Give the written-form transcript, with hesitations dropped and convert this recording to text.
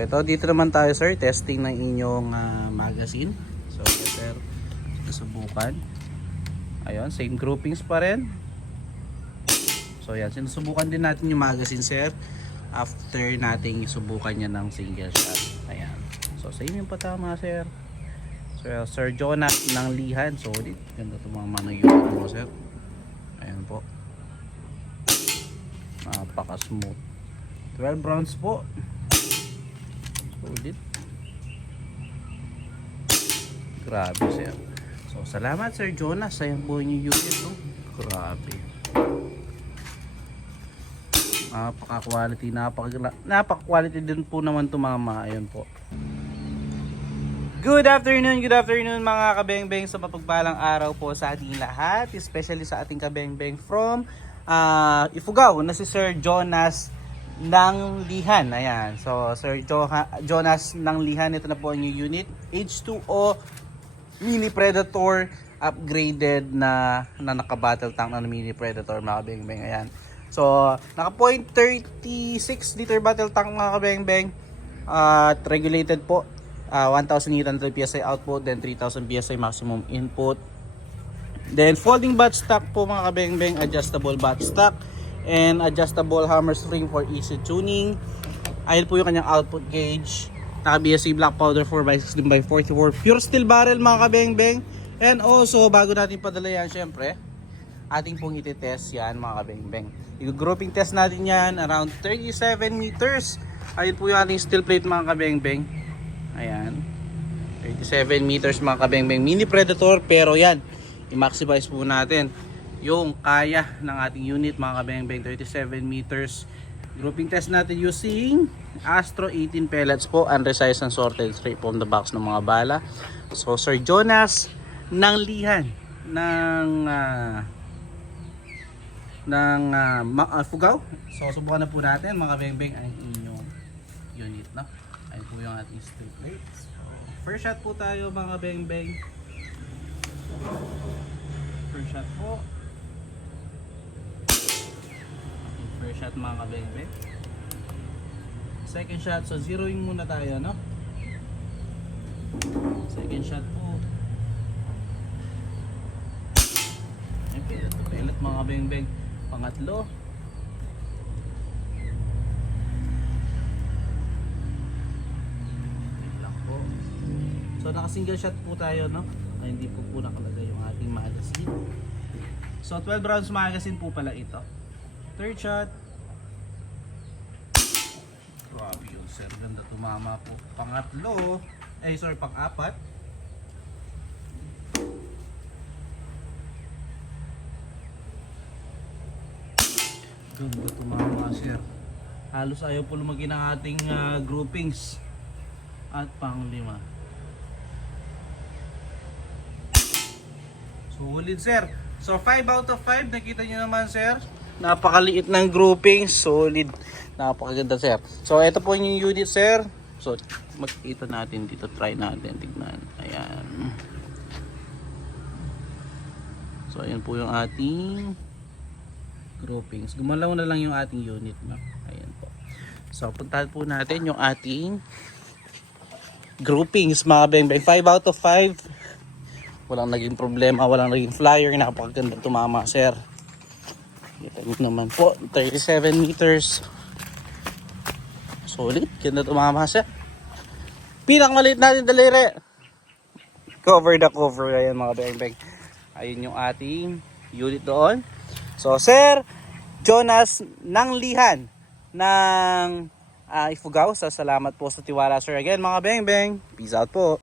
ito dito naman tayo sir, testing ng inyong magazine. So sir, susubukan. Ayun, same groupings pa rin. So yan, sinusubukan din natin yung magazine sir after nating subukan niya ng single shot. Ayan. So same yung patama sir. So Sir Jonas ng Lihan. Solid. Ganda tumama ng unit mo sir. Ayan po. Napaka smooth. 12 rounds po. Solid. Grabe sir. So salamat Sir Jonas. Sayang po yung unit no? Grabe. Napaka-quality. Napaka-quality din po naman tumama. Ayun po. Good afternoon mga kabengbeng, sa mapagpalang araw po sa ating lahat, especially sa ating kabengbeng from Ifugao na si Sir Jonas ng Lihan. Ayan. So Sir Jonas ng Lihan, ito na po ang new unit, H2O Mini Predator upgraded na naka-battle tank na Mini Predator mga kabengbeng. Ayan. So naka 0.36 liter battle tank mga kabengbeng, at regulated po. 1,800 PSI output, then 3,000 PSI maximum input. Then folding butt stock po mga kabengbeng, adjustable butt stock and adjustable hammer spring for easy tuning. Ayun po yung kanyang output gauge. Naka BSC black powder 4x16x44 pure steel barrel mga kabengbeng. And also bago natin padala yan, syempre ating pong ititest yan mga kabengbeng. I-grouping test natin yan around 37 meters. Ayun po yung ating steel plate mga kabengbeng. Ayan, 37 meters mga kabengbeng, Mini Predator. Pero yan, i-maximize po natin yung kaya ng ating unit mga kabengbeng, 37 meters. Grouping test natin using Astro 18 pellets po, unresized and sorted straight from the box ng mga bala. So Sir Jonas ng Lihan ng Ifugao. So subukan na po natin mga kabengbeng ang inyong unit, no? Ayun po yung ating steel plates. So, first shot po tayo mga beng-beng. First shot po. First shot mga kabeng-beng. Second shot, so zeroing muna tayo, no? Second shot po. Okay, ito pellet mga kabeng-beng. Pangatlo. So naka single shot po tayo, no? Ay, hindi po nakalagay yung ating magazine. So 12 rounds magazine po pala ito. Third shot. Grabe yun sir, ganda tumama po. Pangatlo, pang-apat. Ganda tumama sir. Halos ayaw po lumagin ang ating groupings. At pang-lima. Solid sir. So 5 out of 5. Nakita nyo naman sir. Napakaliit ng grouping. Solid. Napakaganda sir. So ito po yung unit sir. So makikita natin dito. Try natin. Tignan. Ayan. So ayan po yung ating groupings. Gumalaw na lang yung ating unit. No? Ayan po. So puntahan po natin yung ating groupings mga beng-beng. 5 out of 5. Walang naging problema, walang naging flyer. Napakaganda tumama sir. Kita nyo naman po, 37 meters. Solid, ganda tumama sir. Pinakamaliit natin daliri. Cover the cover. Ayan mga beng-beng. Ayun yung ating unit doon. So Sir Jonas ng Lihan ng Ifugao, salamat po sa tiwala sir. Again mga beng-beng, peace out po.